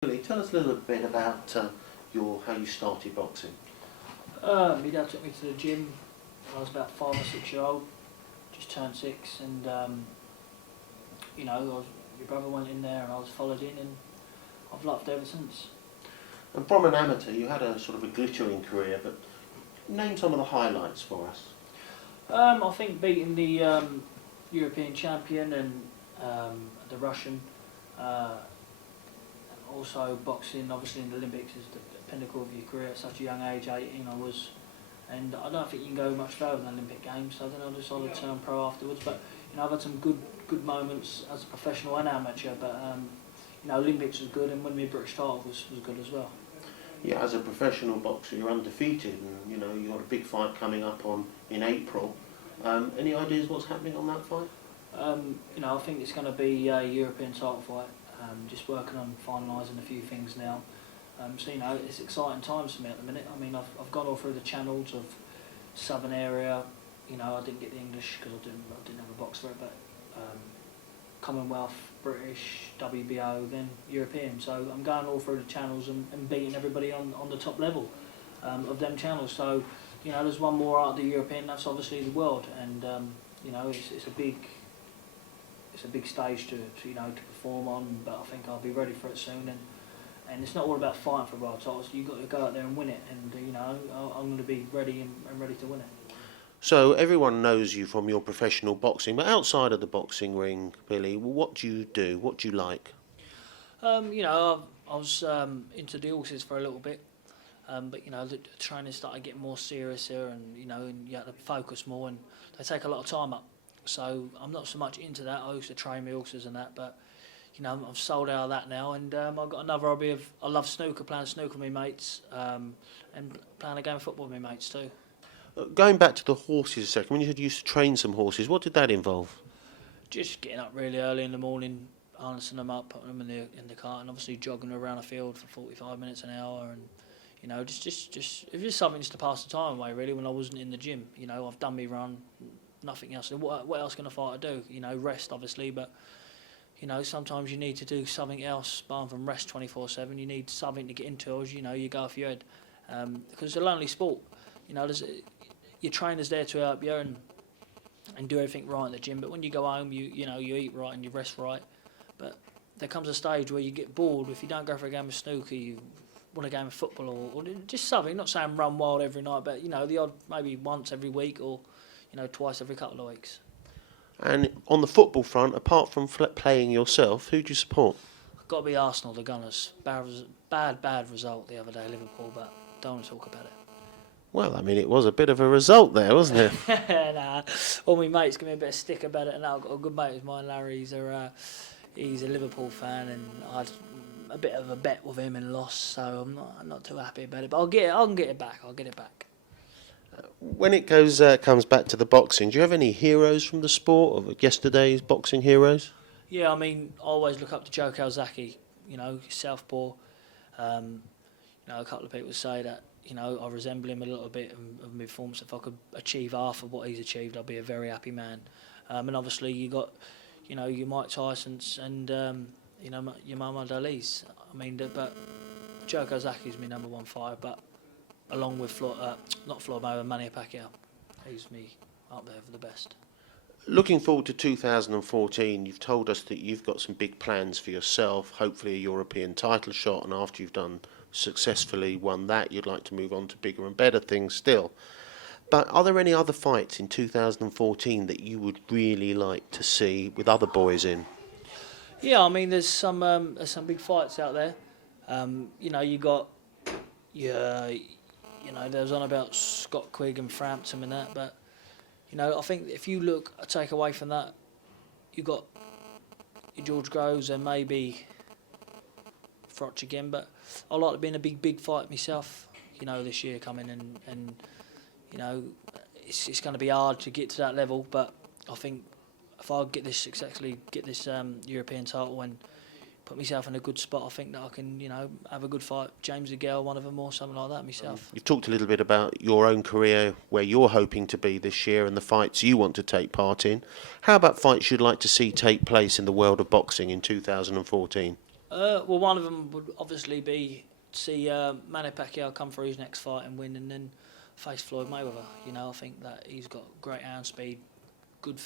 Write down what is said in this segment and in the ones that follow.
Tell us a little bit about how you started boxing. My dad took me to the gym when I was about 5 or 6 years old, just turned 6, and my brother went in there and I was followed in, and I've loved it ever since. And from an amateur, you had a sort of a glittering career, but name some of the highlights for us. I think beating the European champion and the Russian, also boxing obviously in the Olympics is the pinnacle of your career at such a young age, 18 I was, and I don't think you can go much further than Olympic Games, so then I decided to turn pro afterwards. But I've had some good moments as a professional and amateur, but Olympics was good, and winning the British title was good as well. Yeah, as a professional boxer, you're undefeated, and you've got a big fight coming up in April. Any ideas what's happening on that fight? I think it's going to be a European title fight. Just working on finalising a few things now. So it's exciting times for me at the minute. I mean, I've gone all through the channels of Southern area. I didn't get the English because I didn't have a box for it, but Commonwealth, British, WBO, then European. So I'm going all through the channels and beating everybody on the top level of them channels. So there's one more out of the European. That's obviously the world, and it's a big stage to perform on. But I think I'll be ready for it soon. And it's not all about fighting for world titles. You've got to go out there and win it, and I'm going to be ready and ready to win it. So everyone knows you from your professional boxing, but outside of the boxing ring, Billy, what do you do? What do you like? I was into the horses for a little bit, but the training started getting more serious here, and you have to focus more, and they take a lot of time up. So I'm not so much into that. I used to train my horses and that, but I've sold out of that now, and I've got another hobby of I love snooker, playing snooker with my mates, and playing a game of football with my mates too. Going back to the horses a second, when you said you used to train some horses, what did that involve? Just getting up really early in the morning, harnessing them up, putting them in the cart, and obviously jogging around the field for 45 minutes an hour, and just it was just something just to pass the time away really when I wasn't in the gym. I've done me run, nothing else. What else can a fighter do? Rest obviously, but sometimes you need to do something else, bar from rest 24/7. You need something to get into, as you go off your head, because it's a lonely sport. Your trainer's there to help you and do everything right in the gym. But when you go home, you eat right and you rest right. But there comes a stage where you get bored. If you don't go for a game of snooker, you want a game of football or just something. Not saying run wild every night, but the odd maybe once every week or twice every couple of weeks. And on the football front, apart from playing yourself, who do you support? Got to be Arsenal, the Gunners. Bad result the other day, Liverpool, but don't want to talk about it. Well, I mean, it was a bit of a result there, wasn't it? Nah, all my mates give me a bit of stick about it, and I've got a good mate of mine, Larry. He's a Liverpool fan, and I had a bit of a bet with him and lost, so I'm not too happy about it. But I can get it back. I'll get it back. When it comes back to the boxing, do you have any heroes from the sport, or yesterday's boxing heroes? Yeah, I mean, I always look up to Joe Saunders. Southpaw. A couple of people say that I resemble him a little bit of my performance. If I could achieve half of what he's achieved, I'd be a very happy man. And obviously you got your Mike Tyson's and your Muhammad Ali's. I mean, but Joe Saunders is my number one fighter, but along with Floyd Mayweather, Manny Pacquiao, he's me up there for the best. Looking forward to 2014, you've told us that you've got some big plans for yourself, hopefully a European title shot, and after you've successfully won that, you'd like to move on to bigger and better things still. But are there any other fights in 2014 that you would really like to see with other boys in? Yeah, I mean, there's some big fights out there. You got there was on about Scott Quigg and Frampton and that, but I think if you take away from that, you got your George Groves and maybe Frotch again, but I like to be in a big fight myself. This year coming and it's going to be hard to get to that level, but I think if I successfully get this European title and put myself in a good spot, I think that I can, have a good fight. James DeGale, one of them, or something like that myself. You've talked a little bit about your own career, where you're hoping to be this year and the fights you want to take part in. How about fights you'd like to see take place in the world of boxing in 2014? Well, one of them would obviously be to see Manny Pacquiao come through his next fight and win, and then face Floyd Mayweather. You know, I think that he's got great hand speed, good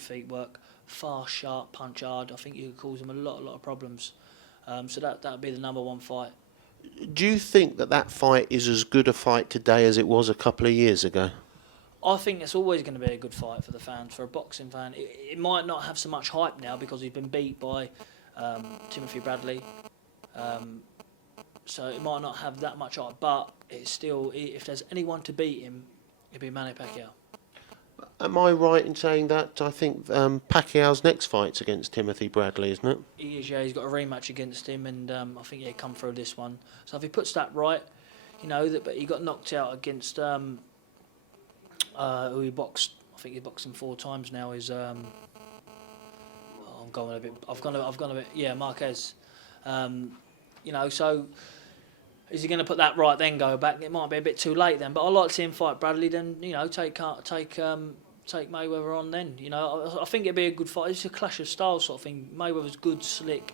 feet work, fast, sharp, punch hard. I think you could cause him a lot of problems. So that would be the number one fight. Do you think that that fight is as good a fight today as it was a couple of years ago? I think it's always going to be a good fight for the fans, for a boxing fan. It might not have so much hype now because he's been beat by Timothy Bradley. So it might not have that much hype, but it's still, if there's anyone to beat him, it'd be Manny Pacquiao. Am I right in saying that? I think Pacquiao's next fight's against Timothy Bradley, isn't it? He is, yeah. He's got a rematch against him, and I think he'll come through this one. So if he puts that right, you know, but he got knocked out against who he boxed. I think he boxed him 4 times now. Is I'm going a bit. I've gone a bit. Yeah, Marquez. You know, so is he going to put that right then go back? It might be a bit too late then. But I like to see him fight Bradley. Then you know, take Mayweather on then. You know, I think it'd be a good fight. It's a clash of styles sort of thing. Mayweather's good, slick.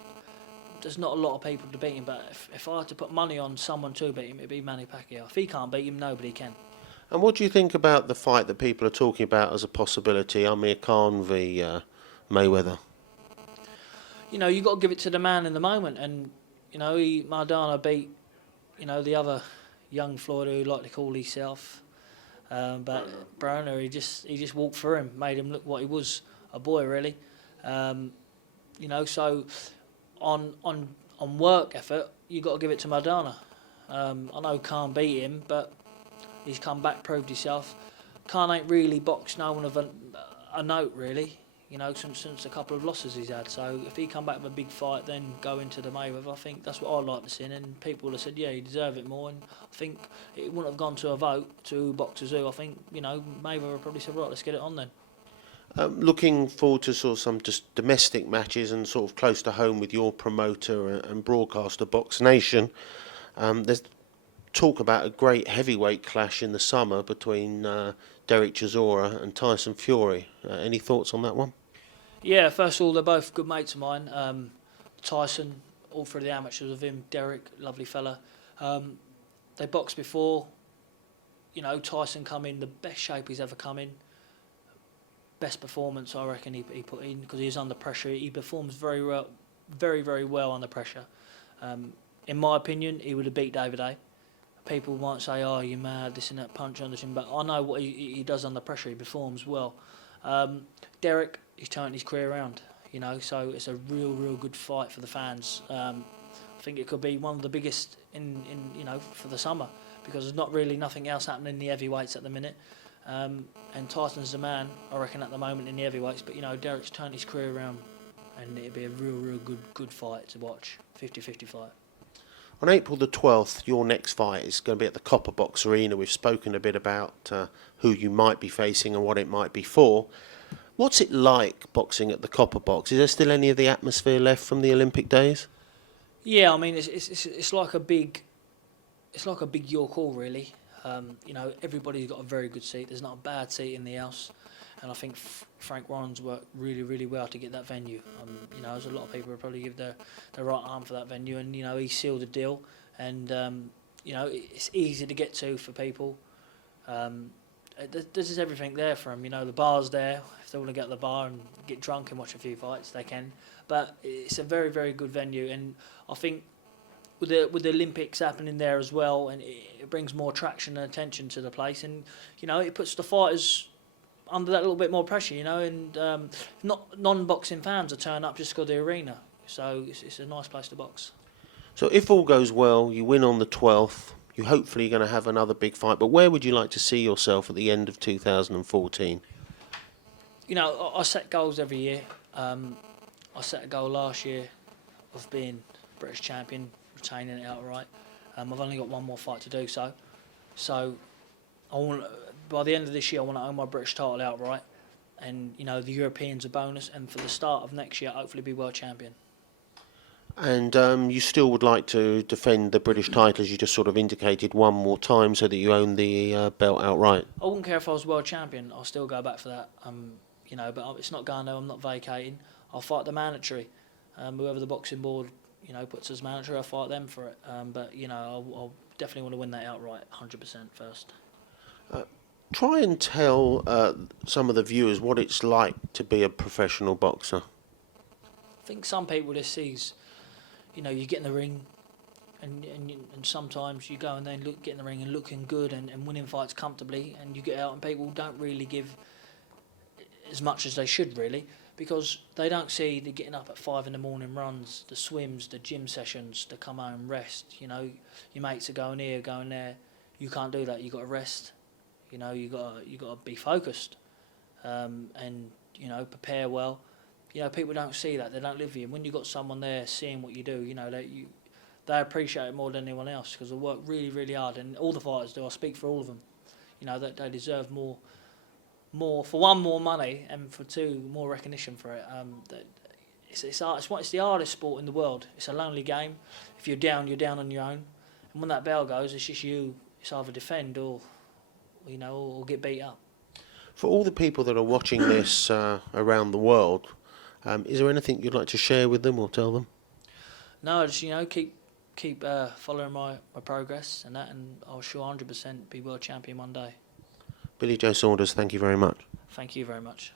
There's not a lot of people to beat him, but if I had to put money on someone to beat him, it'd be Manny Pacquiao. If he can't beat him, nobody can. And what do you think about the fight that people are talking about as a possibility, Amir Khan v Mayweather? You know, you got to give it to the man in the moment, and you know, Maradona beat, you know, the other young Floyd who he liked to call himself. But Broner, he just walked through him, made him look what he was, a boy really. You know, so on work effort, you got to give it to Maradona. I know Khan beat him, but he's come back, proved himself. Khan ain't really boxed no one of a note really. You know, since a couple of losses he's had. So if he come back with a big fight, then go into the Mayweather, I think that's what I'd like to see. And people have said, yeah, he deserved it more. And I think it wouldn't have gone to a vote to boxers who. I think, you know, Mayweather probably said, right, let's get it on then. Looking forward to sort of some just domestic matches and sort of close to home with your promoter and broadcaster BoxNation. There's talk about a great heavyweight clash in the summer between Derek Chisora and Tyson Fury. Any thoughts on that one? Yeah, first of all, they're both good mates of mine. Tyson, all through the amateurs of him. Derek, lovely fella. They boxed before. You know, Tyson come in the best shape he's ever come in. Best performance, I reckon, he put in because he was under pressure. He performs very well, very well under pressure. In my opinion, he would have beat David A. People might say, oh, you're mad, this and that, punch under him, but I know what he does under pressure. He performs well. Derek, he's turned his career around, you know, so it's a real good fight for the fans. I think it could be one of the biggest in you know, for the summer because there's not really nothing else happening in the heavyweights at the minute. And Tyson's the man, I reckon, at the moment in the heavyweights, but, you know, Derek's turned his career around and it'd be a real good fight to watch, 50-50 fight. On April the 12th, your next fight is going to be at the Copper Box Arena. We've spoken a bit about who you might be facing and what it might be for. What's it like boxing at the Copper Box? Is there still any of the atmosphere left from the Olympic days? Yeah, I mean it's like a big York Hall really. You know, everybody's got a very good seat. There's not a bad seat in the house, and I think Frank Warren's worked really well to get that venue. You know, there's a lot of people who probably give their right arm for that venue, and you know he sealed the deal, and you know it's easy to get to for people. There's everything there for them. You know, the bar's there. If they want to get to the bar and get drunk and watch a few fights, they can. But it's a very good venue, and I think with the Olympics happening there as well, and it brings more traction and attention to the place, and you know it puts the fighters under that little bit more pressure, you know, and not non-boxing fans are turning up just to go to the arena, so it's a nice place to box. So if all goes well, you win on the 12th, you're hopefully going to have another big fight, but where would you like to see yourself at the end of 2014? You know, I set goals every year. I set a goal last year of being British champion, retaining it outright. I've only got one more fight to do so. So I want, by the end of this year, I want to own my British title outright. And, you know, the Europeans a bonus. And for the start of next year, hopefully be world champion. And you still would like to defend the British title, as you just sort of indicated, one more time so that you own the belt outright? I wouldn't care if I was world champion. I'll still go back for that. You know, but it's not going there. I'm not vacating. I'll fight the mandatory. Whoever the boxing board, puts as manager, I'll fight them for it. But I'll definitely want to win that outright, 100% first. Try and tell some of the viewers what it's like to be a professional boxer. I think some people just sees, you get in the ring, and sometimes you go and then get in the ring and looking good and winning fights comfortably, and you get out and people don't really give as much as they should really, because they don't see the getting up at 5 in the morning runs, the swims, the gym sessions, to come home, rest. Your mates are going here, going there. You can't do that. You got to rest. You got to be focused, and prepare well. People don't see that. They don't live with you. And when you've got someone there seeing what you do, they appreciate it more than anyone else, because they work really, really hard, and all the fighters do. I speak for all of them. That they deserve more for one, more money, and for two, more recognition for it. It's the hardest sport in the world. It's a lonely game. If you're down on your own, and when that bell goes, it's just you. It's either defend or get beat up. For all the people that are watching this around the world, is there anything you'd like to share with them or tell them? No, just keep following my progress and that, and I'll sure 100% be world champion one day. Billy Joe Saunders, thank you very much. Thank you very much.